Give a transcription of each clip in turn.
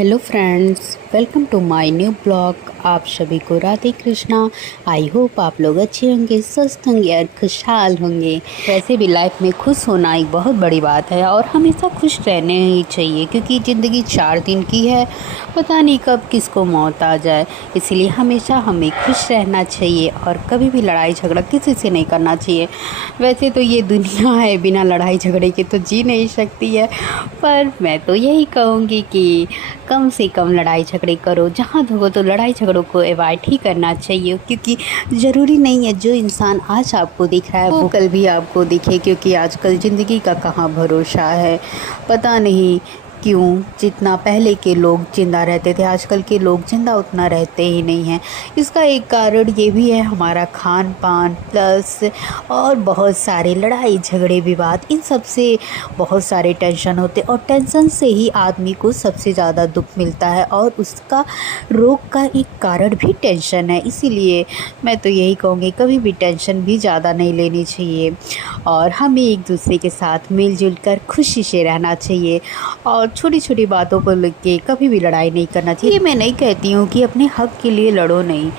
Hello friends, welcome to my new blog. आप सभी को राधे कृष्णा। आई होप आप लोग अच्छे होंगे, स्वस्थ होंगे और खुशहाल होंगे। वैसे भी लाइफ में खुश होना एक बहुत बड़ी बात है और हमेशा खुश रहने ही चाहिए, क्योंकि ज़िंदगी 4 दिन की है, पता नहीं कब किसको मौत आ जाए। इसलिए हमेशा हमें खुश रहना चाहिए और कभी भी लड़ाई झगड़ा किसी से नहीं करना चाहिए। वैसे तो ये दुनिया है, बिना लड़ाई झगड़े के तो जी नहीं सकती है, पर मैं तो यही कहूँगी कि कम से कम लड़ाई झगड़े करो। जहाँ हो तो लड़ाई झगड़ों को अवॉइड ही करना चाहिए, क्योंकि ज़रूरी नहीं है जो इंसान आज आपको दिख रहा है वो कल भी आपको दिखे, क्योंकि आजकल ज़िंदगी का कहाँ भरोसा है। पता नहीं क्यों जितना पहले के लोग ज़िंदा रहते थे, आजकल के लोग ज़िंदा उतना रहते ही नहीं हैं। इसका एक कारण ये भी है हमारा खान पान, प्लस और बहुत सारे लड़ाई झगड़े विवाद, इन सब से बहुत सारे टेंशन होते, और टेंशन से ही आदमी को सबसे ज़्यादा दुख मिलता है, और उसका रोग का एक कारण भी टेंशन है। इसीलिए मैं तो यही कहूँगी, कभी भी टेंशन भी ज़्यादा नहीं लेनी चाहिए और हमें एक दूसरे के साथ मिलजुल कर खुशी से रहना चाहिए, और छोटी छोटी बातों को लेके कभी भी लड़ाई नहीं करना चाहिए। ये मैं नहीं कहती हूँ कि अपने हक के लिए लड़ो नहीं,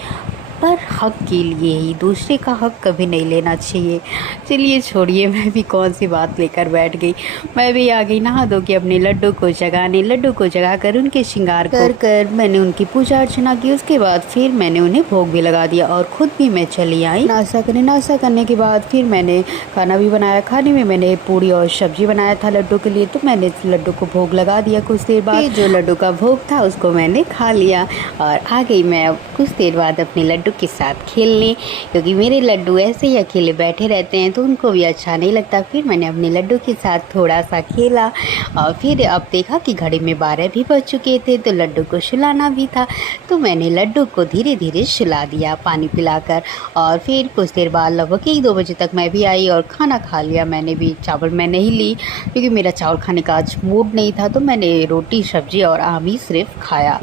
पर हक के लिए ही, दूसरे का हक कभी नहीं लेना चाहिए। चलिए छोड़िए, मैं भी कौन सी बात लेकर बैठ गई। मैं भी आ गई नहा धो के अपने लड्डू को जगाने। लड्डू को जगा कर उनके श्रृंगार कर मैंने उनकी पूजा अर्चना की। उसके बाद फिर मैंने उन्हें भोग भी लगा दिया और ख़ुद भी मैं चली आई नाश्ता करने। नाश्ता करने के बाद फिर मैंने खाना भी बनाया। खाने में मैंने पूरी और सब्जी बनाया था लड्डू के लिए, तो मैंने लड्डू को भोग लगा दिया। कुछ देर बाद जो लड्डू का भोग था उसको मैंने खा लिया और आ गई मैं अब कुछ देर बाद अपने लड्डू के साथ खेलने, क्योंकि मेरे लड्डू ऐसे ही अकेले बैठे रहते हैं तो उनको भी अच्छा नहीं लगता। फिर मैंने अपने लड्डू के साथ थोड़ा सा खेला और फिर अब देखा कि घड़ी में 12 भी बज चुके थे, तो लड्डू को सुलाना भी था, तो मैंने लड्डू को धीरे धीरे सुला दिया पानी पिलाकर। और फिर कुछ देर बाद लगभग 1-2 बजे तक मैं भी आई और खाना खा लिया। मैंने भी चावल मैं नहीं ली, क्योंकि मेरा चावल खाने का आज मूड नहीं था, तो मैंने रोटी सब्जी और आम ही सिर्फ खाया।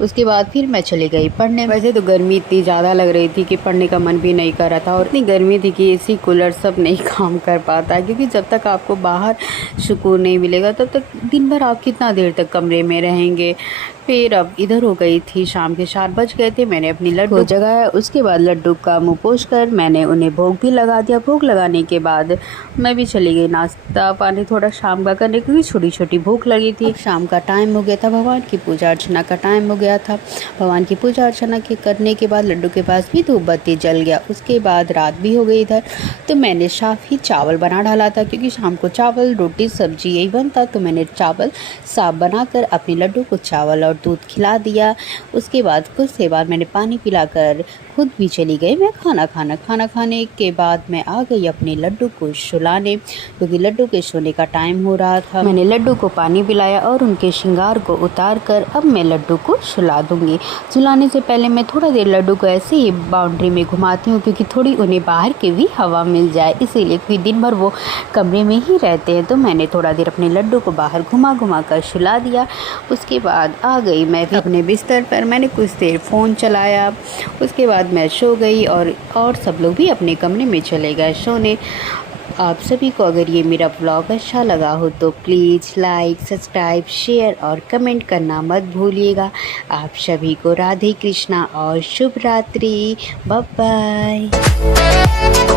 उसके बाद फिर मैं चली गई पढ़ने। वैसे तो गर्मी इतनी ज़्यादा लग रही थी कि पढ़ने का मन भी नहीं कर रहा था, और इतनी गर्मी थी कि एसी कूलर सब नहीं काम कर पाता, क्योंकि जब तक आपको बाहर सुकून नहीं मिलेगा तब तक दिन भर आप कितना देर तक कमरे में रहेंगे। फिर अब इधर हो गई थी, शाम के 4 बज गए थे। मैंने अपनी लड्डू को जगाया। उसके बाद लड्डू का मुँह पोंछ कर मैंने उन्हें भोग भी लगा दिया। भोग लगाने के बाद मैं भी चली गई नाश्ता पानी थोड़ा शाम का करने, क्योंकि छोटी छोटी भूख लगी थी। शाम का टाइम हो गया था, भगवान की पूजा अर्चना का टाइम हो गया था। भगवान की पूजा अर्चना के करने के बाद लड्डू के पास भी धूप बत्ती जल गया। उसके बाद रात भी हो गई इधर, तो मैंने साफ ही चावल बना डाला था, क्योंकि शाम को चावल रोटी सब्जी यही बनता, तो मैंने चावल साफ बनाकर अपने लड्डू को चावल और दूध खिला दिया। उसके बाद कुछ देर बाद मैंने पानी पिलाकर खुद भी चली गई मैं खाना खाने के बाद मैं आ गई अपने लड्डू को सुलाने, क्योंकि लड्डू के सोने का टाइम हो रहा था। मैंने लड्डू को पानी पिलाया और उनके श्रृंगार को उतार कर अब मैं लड्डू को सुला दूंगी। सुलाने से पहले मैं थोड़ा देर लड्डू को ऐसे ही बाउंड्री में घुमाती हूँ, क्योंकि थोड़ी उन्हें बाहर की भी हवा मिल जाए, इसीलिए फिर दिन भर वो कमरे में ही रहते हैं, तो मैंने थोड़ा देर अपने लड्डू को बाहर घुमा कर सुला दिया। उसके बाद आ गई मैं भी अपने बिस्तर पर। मैंने कुछ देर फ़ोन चलाया, उसके बाद मैं सो गई और सब लोग भी अपने कमरे में चले गए सोने। आप सभी को अगर ये मेरा ब्लॉग अच्छा लगा हो तो प्लीज़ लाइक, सब्सक्राइब, शेयर और कमेंट करना मत भूलिएगा। आप सभी को राधे कृष्णा और शुभ रात्रि। Bye bye.